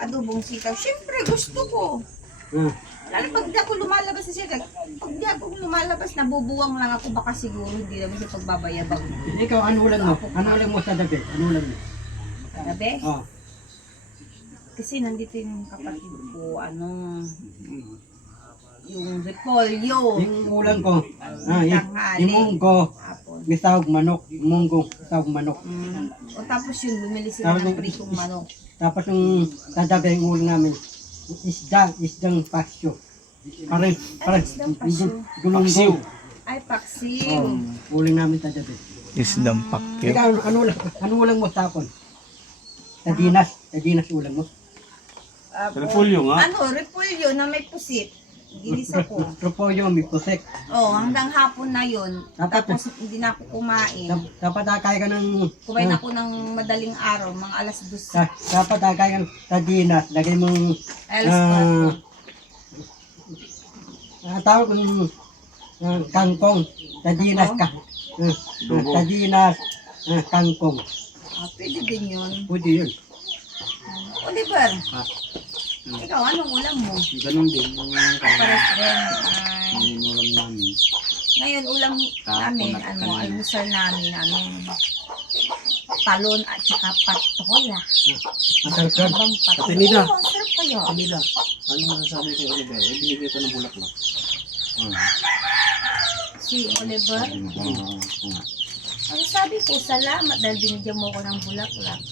adobong sitaw. Siyempre, gusto ko. Lalo pag di ako lumalabas na siya, pag di ako lumalabas, nabubuwang lang ako, baka siguro hindi naman siya pagbabayabang. Ikaw, ano ulam mo? Ano ulam mo sa gabi? Ano ulam mo? Gabi? Oh. Kasi nandito yung kapatid ko, yung repolyo. Yung ulam ko, Tanghali. yung munggo, Hapon. gisawag manok, munggo, gisawag manok. O tapos yun, bumili sila ng pritong manok. Tapos yung tadaga yung ulam namin, isdang pasyo. Parang isdang pasyo. gulunggo. Ay, paksiw. Ulam namin tadaga. Isdang pakyo. Ikaw, ano ulam mo tapon? Sa dinas ulam mo. Repolyo nga. Repolyo na may pusit. Ginisa ko. Repolyo, may pusek. Hanggang hapon na yun. Tapos hindi na ako kumain. Dapat akay ka ng... Kumain ako ng madaling araw, mga alas 2. Dapat akay ka sa dinas. Lagay mong... Alas 4. Tawag kong kangkong. Sa dinas ka. Sa dinas, kangkong. Pwede din yun. Pwede yun. Oliver, ikaw, anong ulam mo? Ganun din. Yung Pares din. ulam namin. Ngayon, ulam namin, almusal namin, talon at saka patola. Masarap. Abang patola. Patinida. Oo, ang sarap kayo. Kanila, ano masasabi kay Oliver? Binigay ko ng bulaklak. Si Oliver, ang sabi ko, salamat dahil binigyan mo ko ng bulaklak.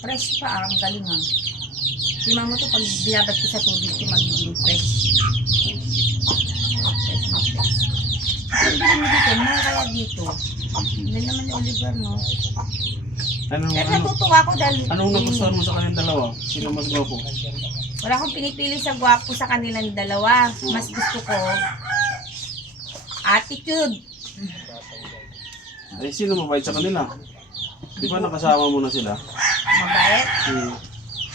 Fresh pa, ang galing ah. Tingnan mo to, pag binabad ko sa tubig, ito magiging fresh. Ang galing mo dito, mga kaya dito. Hindi naman ni Oliver, no? Pero natutuwa ko dahil... Anong nagustuhan mo sa kanilang dalawa? Sino mas gwapo? Wala akong pinipili sa gwapo sa kanilang dalawa. Mas gusto ko attitude. Ay, sino mabait sa kanila? Di ba nakasama mo na sila? Mabait.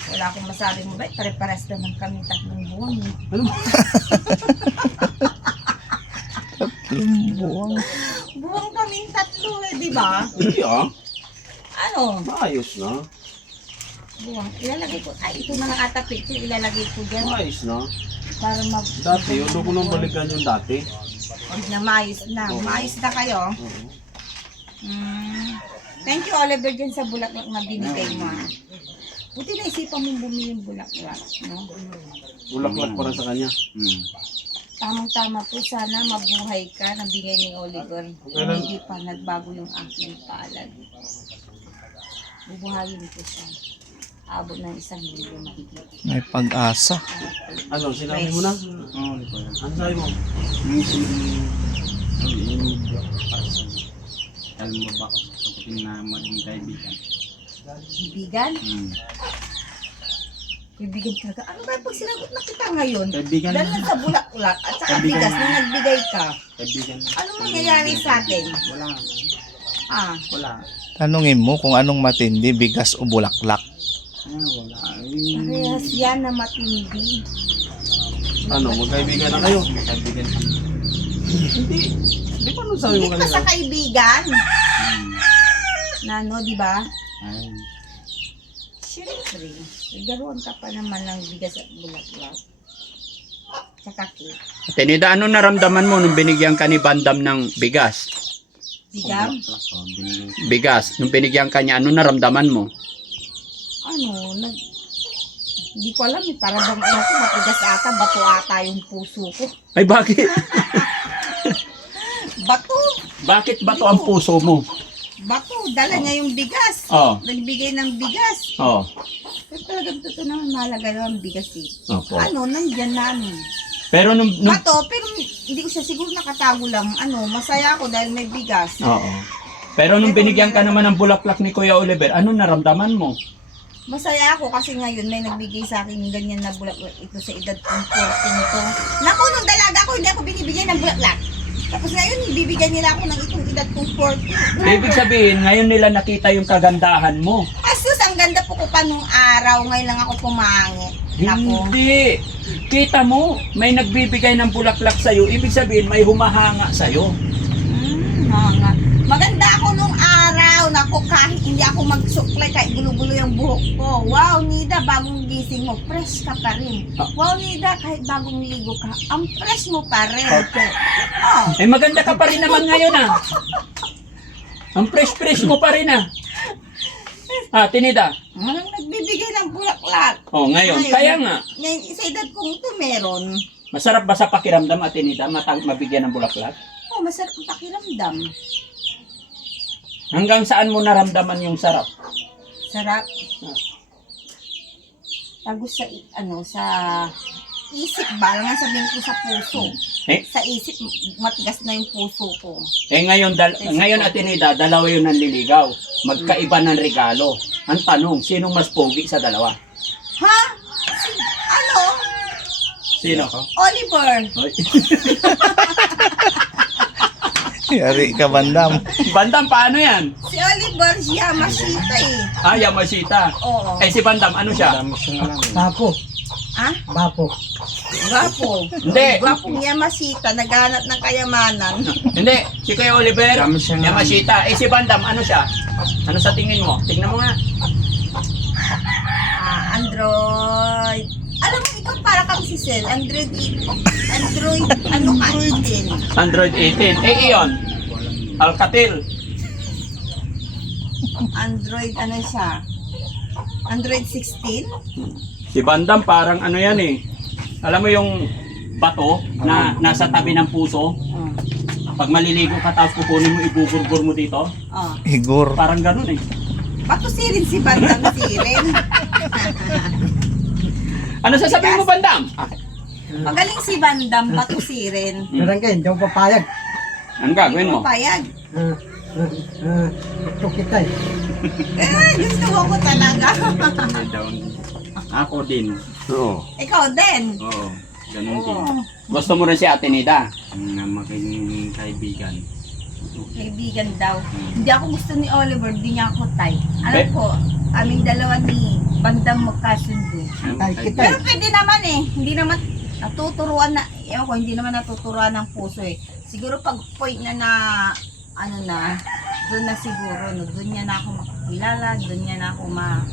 Wala akong masabing mabait. Pare-pares naman kami tatlong buwan. Ano ba? Buwang. Buwang kaming tatlo di ba? Hindi ah. Ano? Maayos na. Buwang. Ilalagay ko. Ay, ito na ng ata picture. Ilalagay ko dyan. Maayos na. Para Dati, yun ko nang balikan yung dati. Huwag na maayos na. Maayos na kayo. Thank you, Oliver, dyan sa bulaklak na binigay mo. Buti na isipan mong bumili yung bulaklak, no? Bulaklak para sa kanya. Tamang-tama po, sana mabuhay ka ng bigay ni Oliver. Hindi pa nagbago yung aking palad. Bubuhayin ko siya. Abot ng 1,000,000 mahigit. May pag-asa. Ano, sinabi mo na? Oo, hindi ko yan. Ano sabi mo? Alam mo ba ako sa na maging kaibigan? Bibigan? Bibigan talaga. Ano ba pag sinagot na kita ngayon? Kaibigan Dahil lang sa bulaklak at saka bigas na nagbigay ka. Kaibigan na. Ano mangyayari sa atin? Wala. Wala. Tanungin mo kung anong matindi, bigas o bulaklak. Wala. Parehas yan na matindi. Ano, magkaibigan na kayo? Kaibigan kami. Hindi. Di ba nung sabi Hindi mo pa sa kanina? kaibigan. Na ano, di ba? Ay, Siyempre, igaruan ka pa naman ng bigas at bulaklak. Tsaka cake. Tinida, ano naramdaman mo nung binigyan ka ni Bandam ng bigas? Bigam? bulaklak ko. Binigay ko. Bigas, nung binigyan ka niya, ano naramdaman mo? Hindi ko alam eh. Para bang ano ko, matigas ata, bato ata yung puso ko. Ay, bakit? Bato! Bakit ba to ang puso mo? Bato! Dala niya yung bigas. Oh. Nagbigay ng bigas. Oh. Pero talagang totoo naman, mahalaga naman bigas eh. Opo. Nandyan namin. Pero nung Bato, pero hindi ko siya siguro nakatago lang. Masaya ako dahil may bigas. Oo. Pero nung binigyan ka naman ng bulaklak ni Kuya Oliver, ano naramdaman mo? Masaya ako kasi ngayon may nagbigay sa akin ng ganyan na bulaklak. Ito sa edad kong 14 to. Naku, nung dalaga ko, hindi ako binibigyan ng bulaklak. Tapos ngayon, bibigyan nila ako ng itong edad kong 14. Ibig sabihin, ngayon nila nakita yung kagandahan mo. Asus, ang ganda po ko pa nung araw. Ngayon lang ako pumangit. Naku. Hindi. Kita mo, may nagbibigay ng bulaklak sa'yo. Ibig sabihin, may humahanga sa'yo. Nga. Maganda ako nung araw. Naku, kahit hindi ako magsuklay, kahit gulo-gulo yung buhok ko. Wow, Nida, bagong gising mo, fresh ka pa rin. Wow, Nida, kahit bagong ligo ka, ang fresh mo pa rin. Okay. Oh, Eh maganda ka pa rin naman ngayon ah. Ang fresh-fresh mo pa rin ah. Tinida. walang nagbibigay ng bulaklak. Oh, ngayon. Kaya nga. Ngayon, sa edad kong ito meron. Masarap ba sa pakiramdam, Tinida, mabigyan ng bulaklak? Oh, masarap ang pakiramdam. Hanggang saan mo naramdaman yung sarap? Sarap. Tagos sa, sa isip ba? Alam nga sabihin ko sa puso. Eh? Sa isip, matigas na yung puso ko. Eh ngayon, ngayon Tinida, dalawa yung nanliligaw. Magkaiba ng regalo. Ang tanong, sinong mas pogi sa dalawa? Ha? Sino? Oliver. Yari ka, Bandam. Bandam, paano yan? Si Oliver, siya, Yamashita eh. Yamashita. Oo. Eh si Bandam, ano siya? Dami siya nga lang. Bapo. Ha? Bapo. Gwapo. Hindi. Gwapong Yamashita, naghanap ng kayamanan. Hindi, si Kuya Oliver, Dami siya nga. Yamashita. Eh si Bandam, ano siya? Ano sa tingin mo? Tingnan mo nga. Android. Alam mo, ikaw para kang si Sel. Android, ano ka, 18. Android 18. Eh iyon, Alcatel. Android, ano siya? Android 16? Si Bandam parang ano yan eh. Alam mo yung bato na nasa tabi ng puso? Oh. Pag maliligo ka tapos kukunin mo, ibubulbur mo dito? Oh. Igor. Parang ganun eh. Bato sirin si Bandang sirin. Ano sasabihin mo, Bandam? Magaling si Bandam, bato sirin. Pero ngayon, hindi ako papayag. Anong gagawin mo? Payag. Gusto kita eh. Gusto ko talaga. Ako din. Oo. Ikaw din. Oo. Ganun din. Oo. Gusto mo rin si Ate Nida? Na making kaibigan. Kaibigan daw. Hindi ako gusto ni Oliver, hindi niya ako type. Alam Eh? ko, aming dalawa ni Bandam magkasundo. Ay, kita Pero eh. pwede naman eh. Hindi naman natuturuan na, ewan ko, hindi naman natuturuan ng puso eh. Siguro pag point na ano na, doon na siguro, no, doon niya na ako makakilala, doon niya na ako ano.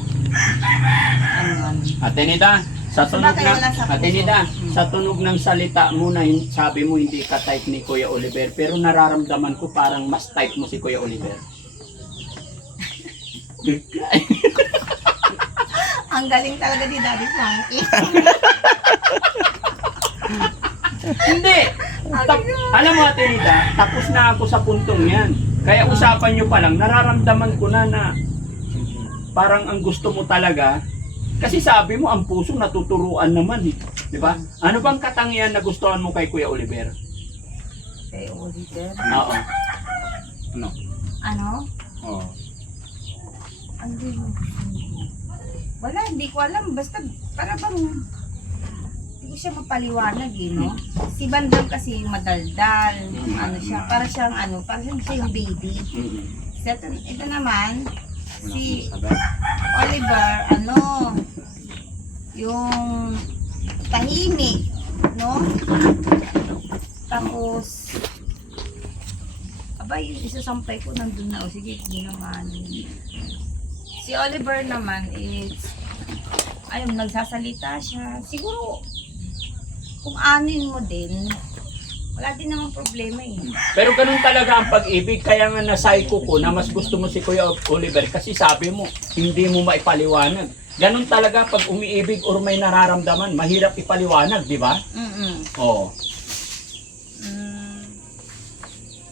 Ate Nida, sa tunog Sabagay, ng wala sa Ate puso. Nida, sa tunog ng salita mo na sabi mo hindi ka type ni Kuya Oliver, pero nararamdaman ko parang mas type mo si Kuya Oliver. Ang galing talaga ni Daddy Frankie. Hindi. Alam mo Ate Nida, tapos na ako sa puntong yan. Kaya usapan nyo pa lang, nararamdaman ko na parang ang gusto mo talaga, kasi sabi mo ang puso natuturuan naman eh. Di ba? Ano bang katangian na gustuhan mo kay Kuya Oliver? Kay Oliver. Oo. Ano? Ano? Oo. Ano yun? Wala, hindi ko alam. Basta, para bang, hindi ko siya mapaliwanag eh, no? Si Bandam kasi madaldal, ano siya, para siyang siya yung baby. Ito naman, si Oliver, yung tahimik, no? Tapos, yung isasampay ko nandun na, o sige, hindi naman. Si Oliver naman is, ayun, nagsasalita siya. Siguro, kung anin mo din, wala din namang problema eh. Pero ganun talaga ang pag-ibig, kaya nga na-psycho ko na mas gusto mo si Kuya Oliver kasi sabi mo, hindi mo maipaliwanag. Ganun talaga pag umiibig or may nararamdaman, mahirap ipaliwanag, di ba? Oo.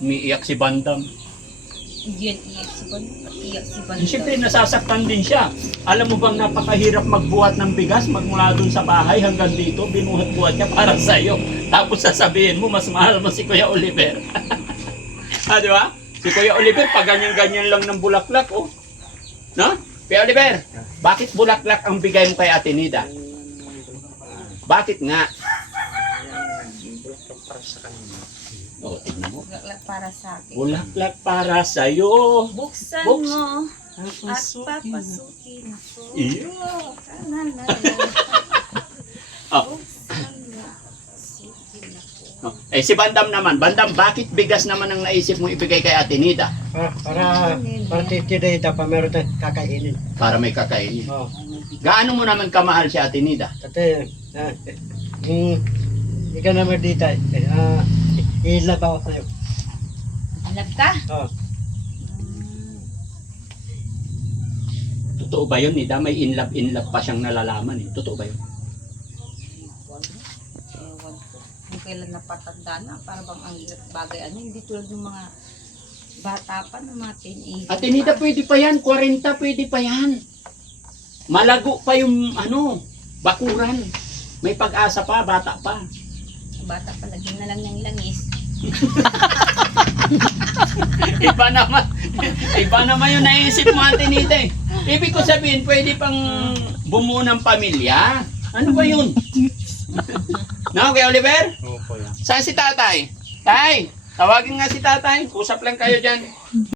Umiiyak si Bandam. Iyak si Bandam. Siyempre nasasaktan din siya. Alam mo bang napakahirap magbuhat ng bigas magmula dun sa bahay hanggang dito, binuhat-buhat niya para sa iyo. Tapos sasabihin mo, mas mahal mo si Kuya Oliver. Di ba? Si Kuya Oliver, pag ganyan-ganyan lang ng bulaklak, oh. No? Kuya Oliver, bakit bulaklak ang bigay mo kay Ate Nida? Bakit nga? Oh, tignan mo. Bulaklak para sa akin. Bulaklak para sa iyo. Buksan Buks- mo at papasukin ko. Iyo. Kanana. Oh. Buksan mo. Pasukin ako. Oh. Eh si Bandam naman, Bandam, bakit bigas naman ang naisip mo ibigay kay Ate Nida? Para titirita pa meron tayong kakainin. Para may kakainin. Oh. Gaano mo naman kamahal si Ate Nida? Kasi, hindi ka naman dito ilap ako sa'yo. Alam ka? Oh. Totoo ba yun, Nida? May in love pa siyang nalalaman eh. Totoo ba yun? Ewan ko. Hindi kailan napatanda na. Para bang ang bagay ano. Hindi tulad ng mga bata pa, ng mga teenager. Ate Nida, pwede pa yan. 40, pwede pa yan. Malago pa yung bakuran. May pag-asa pa, bata pa. Bata pa, lagyan na lang ng langis. Iba naman yung naisip mo, Ate Nida eh. Ibig ko sabihin, pwede pang bumuo ng pamilya. Ano ba yun? No, kay Oliver? Opo yan. Saan si tatay? Tay, tawagin nga si tatay. Usap lang kayo dyan.